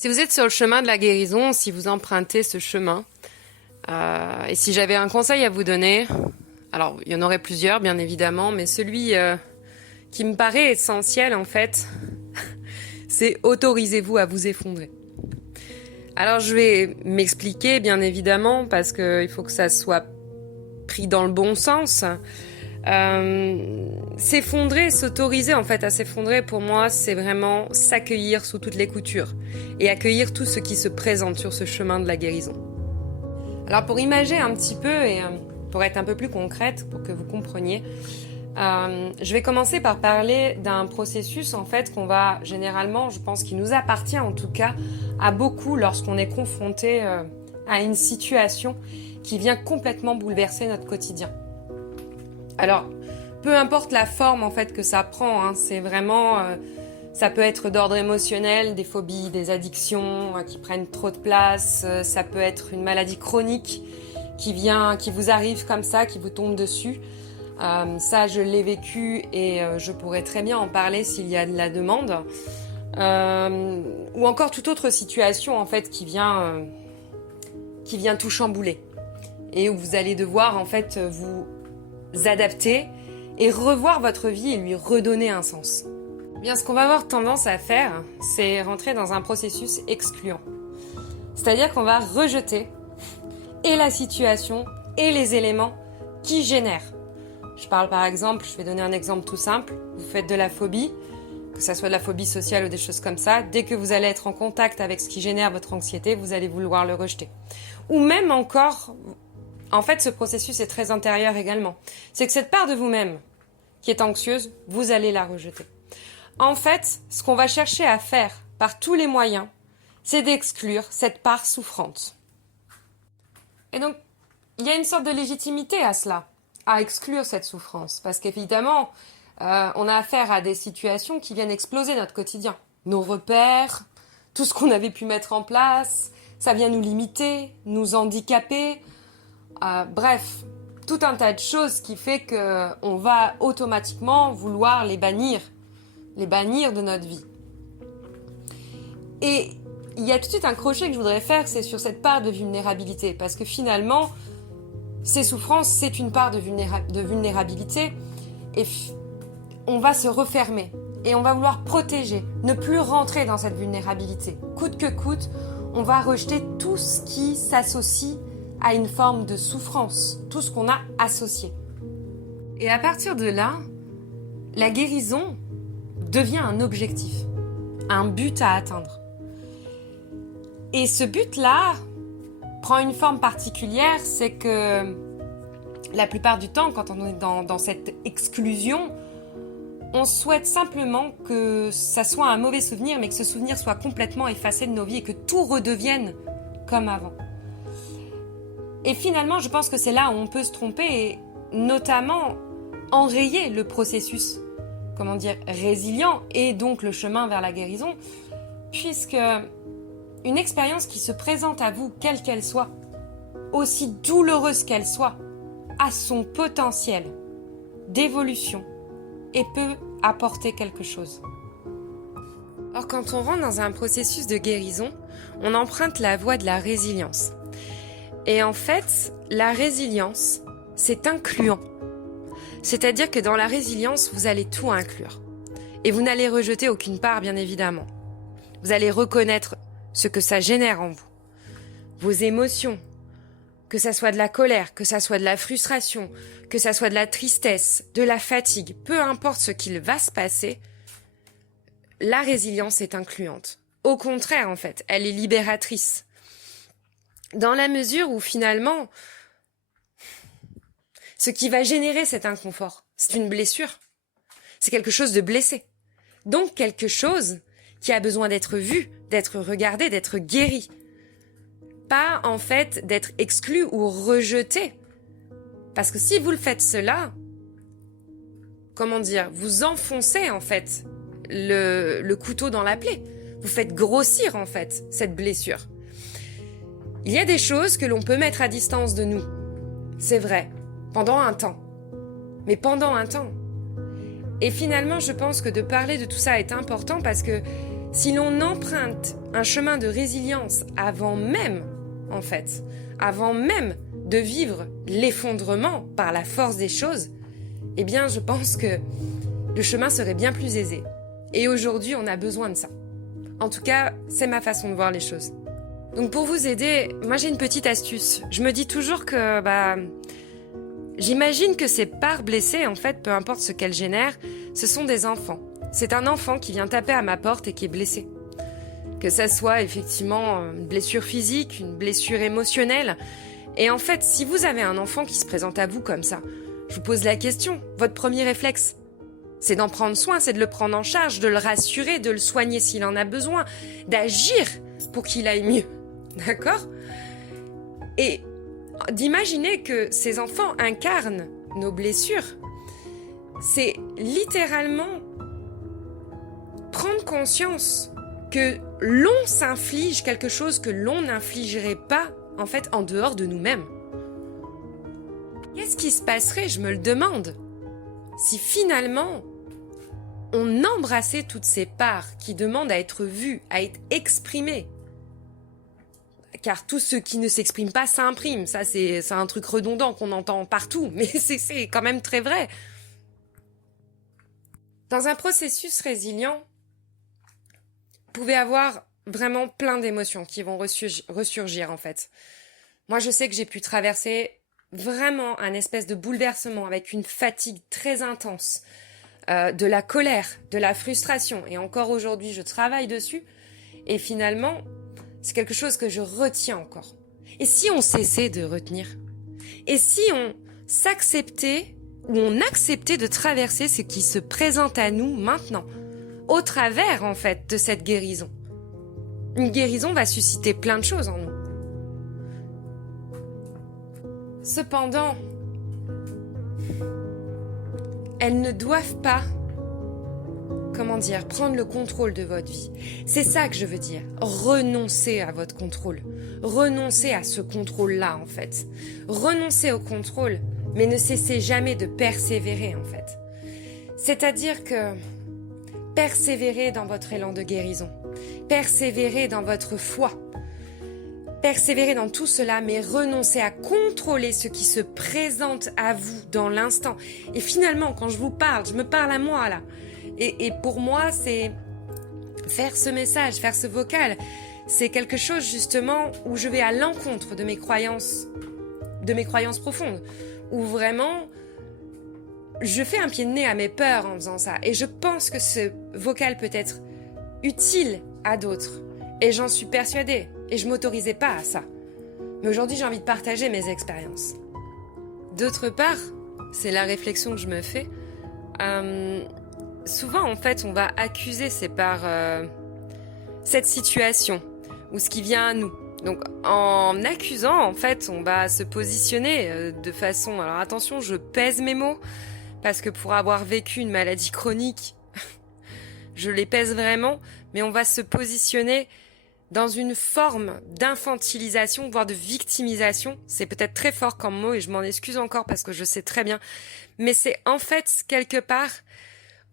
Si vous êtes sur le chemin de la guérison, si vous empruntez ce chemin, et si j'avais un conseil à vous donner, alors il y en aurait plusieurs bien évidemment, mais celui qui me paraît essentiel en fait, c'est autorisez-vous à vous effondrer. Alors je vais m'expliquer bien évidemment parce qu'il faut que ça soit pris dans le bon sens. S'effondrer, s'autoriser en fait à s'effondrer, pour moi, c'est vraiment s'accueillir sous toutes les coutures et accueillir tout ce qui se présente sur ce chemin de la guérison. Alors pour imager un petit peu et pour être un peu plus concrète, pour que vous compreniez, je vais commencer par parler d'un processus en fait qu'on va généralement, je pense qu'il nous appartient en tout cas à beaucoup lorsqu'on est confronté à une situation qui vient complètement bouleverser notre quotidien. Alors, peu importe la forme en fait que ça prend, hein, c'est vraiment, ça peut être d'ordre émotionnel, des phobies, des addictions qui prennent trop de place, ça peut être une maladie chronique qui vous arrive comme ça, qui vous tombe dessus. Ça, je l'ai vécu et je pourrais très bien en parler s'il y a de la demande. Ou encore toute autre situation en fait qui vient tout chambouler et où vous allez devoir en fait vous adapter et revoir votre vie et lui redonner un sens. Bien, ce qu'on va avoir tendance à faire, c'est rentrer dans un processus excluant. C'est-à-dire qu'on va rejeter et la situation et les éléments qui génèrent. Je parle par exemple, je vais donner un exemple tout simple, vous faites de la phobie, que ça soit de la phobie sociale ou des choses comme ça, dès que vous allez être en contact avec ce qui génère votre anxiété, vous allez vouloir le rejeter. Ou même encore, en fait, ce processus est très intérieur également. C'est que cette part de vous-même qui est anxieuse, vous allez la rejeter. En fait, ce qu'on va chercher à faire par tous les moyens, c'est d'exclure cette part souffrante. Et donc, il y a une sorte de légitimité à cela, à exclure cette souffrance. Parce qu'évidemment, on a affaire à des situations qui viennent exploser notre quotidien. Nos repères, tout ce qu'on avait pu mettre en place, ça vient nous limiter, nous handicaper. Bref, tout un tas de choses qui fait qu'on va automatiquement vouloir les bannir de notre vie. Et il y a tout de suite un crochet que je voudrais faire, c'est sur cette part de vulnérabilité, parce que finalement, ces souffrances, c'est une part de vulnérabilité, et on va se refermer, et on va vouloir protéger, ne plus rentrer dans cette vulnérabilité. Coûte que coûte, on va rejeter tout ce qui s'associe à une forme de souffrance, tout ce qu'on a associé. Et à partir de là, la guérison devient un objectif, un but à atteindre. Et ce but-là prend une forme particulière, c'est que la plupart du temps, quand on est dans cette exclusion, on souhaite simplement que ça soit un mauvais souvenir, mais que ce souvenir soit complètement effacé de nos vies et que tout redevienne comme avant. Et finalement, je pense que c'est là où on peut se tromper et notamment enrayer le processus, résilient et donc le chemin vers la guérison, puisque une expérience qui se présente à vous, quelle qu'elle soit, aussi douloureuse qu'elle soit, a son potentiel d'évolution et peut apporter quelque chose. Or, quand on rentre dans un processus de guérison, on emprunte la voie de la résilience. Et en fait, la résilience, c'est incluant. C'est-à-dire que dans la résilience, vous allez tout inclure. Et vous n'allez rejeter aucune part, bien évidemment. Vous allez reconnaître ce que ça génère en vous. Vos émotions, que ça soit de la colère, que ça soit de la frustration, que ça soit de la tristesse, de la fatigue, peu importe ce qu'il va se passer, la résilience est incluante. Au contraire, en fait, elle est libératrice. Dans la mesure où finalement, ce qui va générer cet inconfort, c'est une blessure. C'est quelque chose de blessé. Donc quelque chose qui a besoin d'être vu, d'être regardé, d'être guéri. Pas en fait d'être exclu ou rejeté. Parce que si vous le faites cela, vous enfoncez en fait le couteau dans la plaie. Vous faites grossir en fait cette blessure. Il y a des choses que l'on peut mettre à distance de nous. C'est vrai. Pendant un temps. Mais pendant un temps. Et finalement, je pense que de parler de tout ça est important parce que si l'on emprunte un chemin de résilience avant même de vivre l'effondrement par la force des choses, eh bien je pense que le chemin serait bien plus aisé. Et aujourd'hui, on a besoin de ça. En tout cas, c'est ma façon de voir les choses. Donc pour vous aider, moi j'ai une petite astuce. Je me dis toujours que j'imagine que ces parts blessées, en fait, peu importe ce qu'elles génèrent, ce sont des enfants. C'est un enfant qui vient taper à ma porte et qui est blessé. Que ça soit effectivement une blessure physique, une blessure émotionnelle. Et en fait, si vous avez un enfant qui se présente à vous comme ça, je vous pose la question, votre premier réflexe, c'est d'en prendre soin, c'est de le prendre en charge, de le rassurer, de le soigner s'il en a besoin, d'agir pour qu'il aille mieux. D'accord ? Et d'imaginer que ces enfants incarnent nos blessures, c'est littéralement prendre conscience que l'on s'inflige quelque chose que l'on n'infligerait pas, en fait, en dehors de nous-mêmes. Qu'est-ce qui se passerait, je me le demande, si finalement on embrassait toutes ces parts qui demandent à être vues, à être exprimées? Car tout ce qui ne s'exprime pas s'imprime. Ça, c'est un truc redondant qu'on entend partout, mais c'est quand même très vrai. Dans un processus résilient, vous pouvez avoir vraiment plein d'émotions qui vont ressurgir en fait. Moi, je sais que j'ai pu traverser vraiment un espèce de bouleversement avec une fatigue très intense, de la colère, de la frustration. Et encore aujourd'hui, je travaille dessus. Et finalement, c'est quelque chose que je retiens encore. Et si on cessait de retenir? Et si on s'acceptait ou on acceptait de traverser ce qui se présente à nous maintenant, au travers en fait de cette guérison? Une guérison va susciter plein de choses en nous. Cependant, elles ne doivent pas, prendre le contrôle de votre vie. C'est ça que je veux dire. Renoncez à votre contrôle. Renoncez à ce contrôle-là, en fait. Renoncez au contrôle, mais ne cessez jamais de persévérer, en fait. C'est-à-dire que persévérez dans votre élan de guérison. Persévérez dans votre foi. Persévérez dans tout cela, mais renoncez à contrôler ce qui se présente à vous dans l'instant. Et finalement, quand je vous parle, je me parle à moi, là. Et pour moi, c'est faire ce message, faire ce vocal. C'est quelque chose, justement, où je vais à l'encontre de mes croyances profondes. Où vraiment, je fais un pied de nez à mes peurs en faisant ça. Et je pense que ce vocal peut être utile à d'autres. Et j'en suis persuadée. Et je m'autorisais pas à ça. Mais aujourd'hui, j'ai envie de partager mes expériences. D'autre part, c'est la réflexion que je me fais. Souvent, en fait, on va accuser cette situation ou ce qui vient à nous. Donc, en accusant, en fait, on va se positionner de façon... Alors attention, je pèse mes mots, parce que pour avoir vécu une maladie chronique, je les pèse vraiment, mais on va se positionner dans une forme d'infantilisation, voire de victimisation. C'est peut-être très fort comme mot, et je m'en excuse encore parce que je sais très bien. Mais c'est en fait quelque part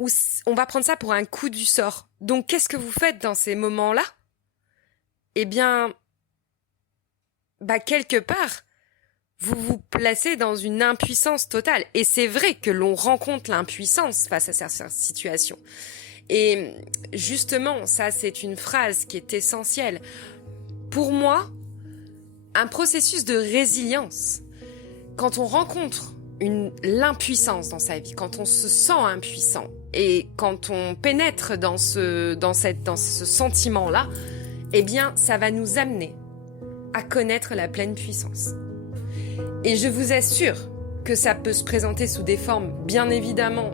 où on va prendre ça pour un coup du sort. Donc, qu'est-ce que vous faites dans ces moments-là? Eh bien, quelque part, vous vous placez dans une impuissance totale. Et c'est vrai que l'on rencontre l'impuissance face à certaines situations. Et justement, ça, c'est une phrase qui est essentielle. Pour moi, un processus de résilience, quand on rencontre l'impuissance dans sa vie, quand on se sent impuissant et quand on pénètre dans ce sentiment-là, eh bien, ça va nous amener à connaître la pleine puissance. Et je vous assure que ça peut se présenter sous des formes, bien évidemment,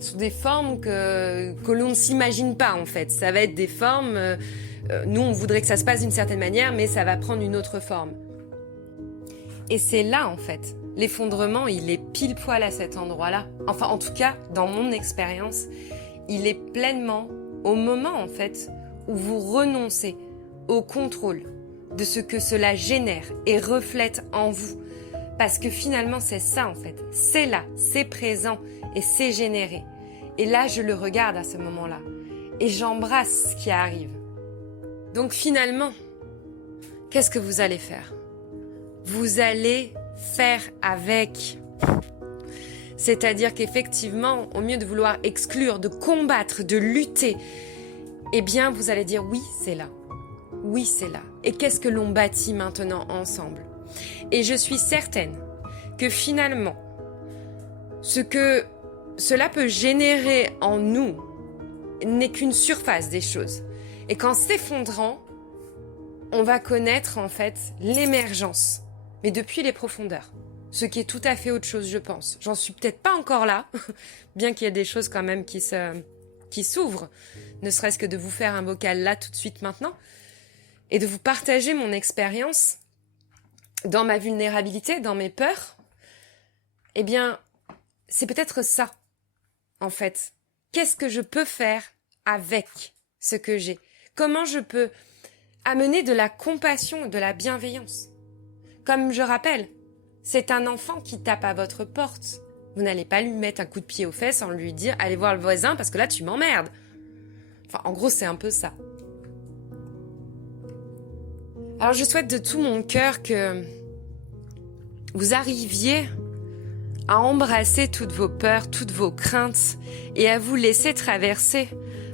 sous des formes que l'on ne s'imagine pas, en fait. Ça va être des formes, nous, on voudrait que ça se passe d'une certaine manière, mais ça va prendre une autre forme. Et c'est là, en fait, l'effondrement, il est pile poil à cet endroit-là. Enfin, en tout cas, dans mon expérience, il est pleinement au moment, en fait, où vous renoncez au contrôle de ce que cela génère et reflète en vous. Parce que finalement, c'est ça, en fait. C'est là, c'est présent et c'est généré. Et là, je le regarde à ce moment-là. Et j'embrasse ce qui arrive. Donc finalement, qu'est-ce que vous allez faire? Vous allez faire avec. C'est-à-dire qu'effectivement, au mieux de vouloir exclure, de combattre, de lutter, eh bien, vous allez dire oui, c'est là. Oui, c'est là. Et qu'est-ce que l'on bâtit maintenant ensemble? Et je suis certaine que finalement, ce que cela peut générer en nous n'est qu'une surface des choses. Et qu'en s'effondrant, on va connaître en fait l'émergence, mais depuis les profondeurs. Ce qui est tout à fait autre chose, je pense. J'en suis peut-être pas encore là, bien qu'il y ait des choses quand même qui s'ouvrent, ne serait-ce que de vous faire un vocal là tout de suite maintenant, et de vous partager mon expérience dans ma vulnérabilité, dans mes peurs. Eh bien, c'est peut-être ça, en fait. Qu'est-ce que je peux faire avec ce que j'ai? Comment je peux amener de la compassion, de la bienveillance? Comme je rappelle, c'est un enfant qui tape à votre porte. Vous n'allez pas lui mettre un coup de pied aux fesses sans lui dire « Allez voir le voisin parce que là, tu m'emmerdes ». Enfin, en gros, c'est un peu ça. Alors, je souhaite de tout mon cœur que vous arriviez à embrasser toutes vos peurs, toutes vos craintes et à vous laisser traverser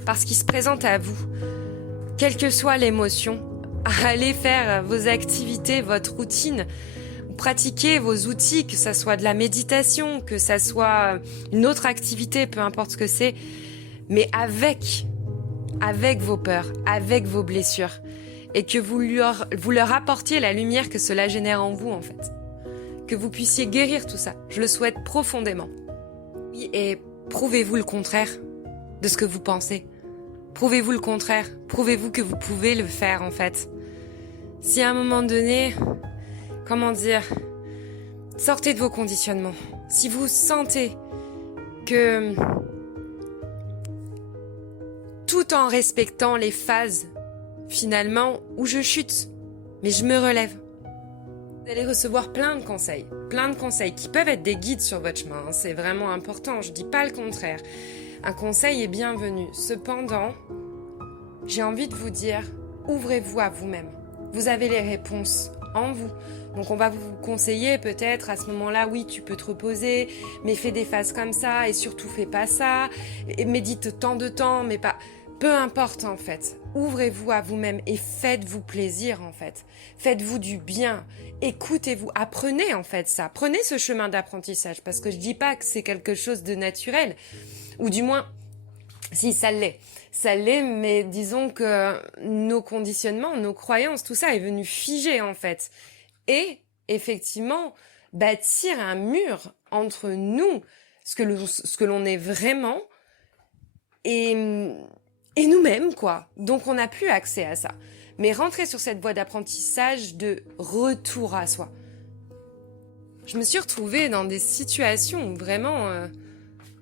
par ce qui se présente à vous. Quelle que soit l'émotion, à aller faire vos activités, votre routine, pratiquer vos outils, que ça soit de la méditation, que ça soit une autre activité, peu importe ce que c'est, mais avec vos peurs, avec vos blessures, et que vous leur apportiez la lumière que cela génère en vous, en fait. Que vous puissiez guérir tout ça. Je le souhaite profondément. Oui, et prouvez-vous le contraire de ce que vous pensez. Prouvez-vous le contraire. Prouvez-vous que vous pouvez le faire, en fait. Si à un moment donné, comment dire, sortez de vos conditionnements. Si vous sentez que, tout en respectant les phases, finalement, où je chute, mais je me relève, vous allez recevoir plein de conseils qui peuvent être des guides sur votre chemin. Hein. C'est vraiment important, je dis pas le contraire. Un conseil est bienvenu. Cependant, j'ai envie de vous dire, ouvrez-vous à vous-même. Vous avez les réponses en vous. Donc on va vous conseiller peut-être à ce moment-là, oui, tu peux te reposer, mais fais des phases comme ça et surtout fais pas ça. Et médite tant de temps, mais pas... Peu importe en fait, ouvrez-vous à vous-même et faites-vous plaisir en fait. Faites-vous du bien, écoutez-vous, apprenez en fait ça. Prenez ce chemin d'apprentissage parce que je dis pas que c'est quelque chose de naturel, ou du moins, si ça l'est. Ça l'est, mais disons que nos conditionnements, nos croyances, tout ça est venu figer en fait. Et effectivement, bâtir un mur entre nous, ce que l'on est vraiment, et nous-mêmes, quoi. Donc, on n'a plus accès à ça. Mais rentrer sur cette voie d'apprentissage de retour à soi. Je me suis retrouvée dans des situations où vraiment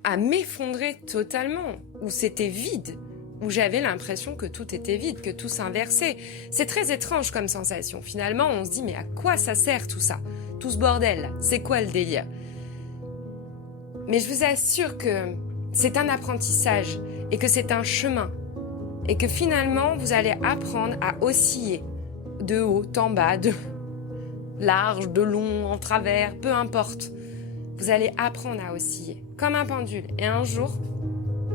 à m'effondrer totalement, où c'était vide, où j'avais l'impression que tout était vide, que tout s'inversait. C'est très étrange comme sensation. Finalement, on se dit, mais à quoi ça sert tout ça? Tout ce bordel, c'est quoi le délire? Mais je vous assure que c'est un apprentissage et que c'est un chemin. Et que finalement, vous allez apprendre à osciller de haut en bas, de large, de long, en travers, peu importe. Vous allez apprendre à osciller comme un pendule. Et un jour,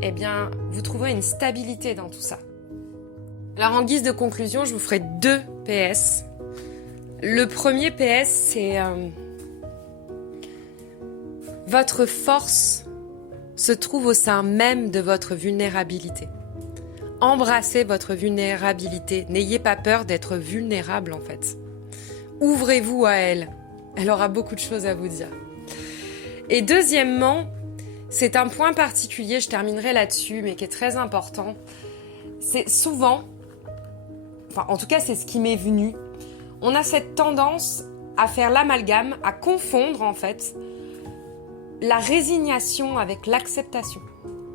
eh bien, vous trouverez une stabilité dans tout ça. Alors, en guise de conclusion, je vous ferai 2 PS. Le premier PS, c'est votre force se trouve au sein même de votre vulnérabilité. Embrassez votre vulnérabilité. N'ayez pas peur d'être vulnérable, en fait. Ouvrez-vous à elle. Elle aura beaucoup de choses à vous dire. Et deuxièmement, c'est un point particulier, je terminerai là-dessus, mais qui est très important. C'est souvent, enfin, en tout cas, c'est ce qui m'est venu. On a cette tendance à faire l'amalgame, à confondre, en fait, la résignation avec l'acceptation.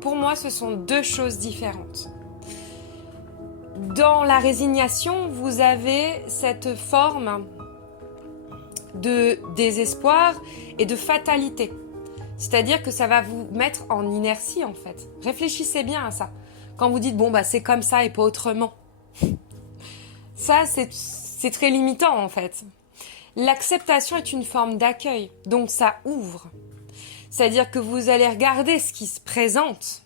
Pour moi, ce sont 2 choses différentes. Dans la résignation, vous avez cette forme de désespoir et de fatalité. C'est-à-dire que ça va vous mettre en inertie en fait. Réfléchissez bien à ça. Quand vous dites bon bah c'est comme ça et pas autrement. Ça c'est très limitant en fait. L'acceptation est une forme d'accueil, donc ça ouvre. C'est-à-dire que vous allez regarder ce qui se présente.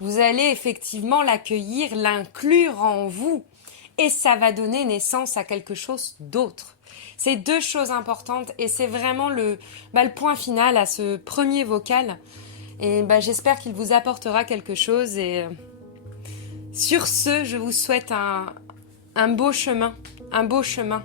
Vous allez effectivement l'accueillir, l'inclure en vous. Et ça va donner naissance à quelque chose d'autre. C'est deux choses importantes et c'est vraiment le point final à ce premier vocal. Et j'espère qu'il vous apportera quelque chose. Et sur ce, je vous souhaite un beau chemin. Un beau chemin.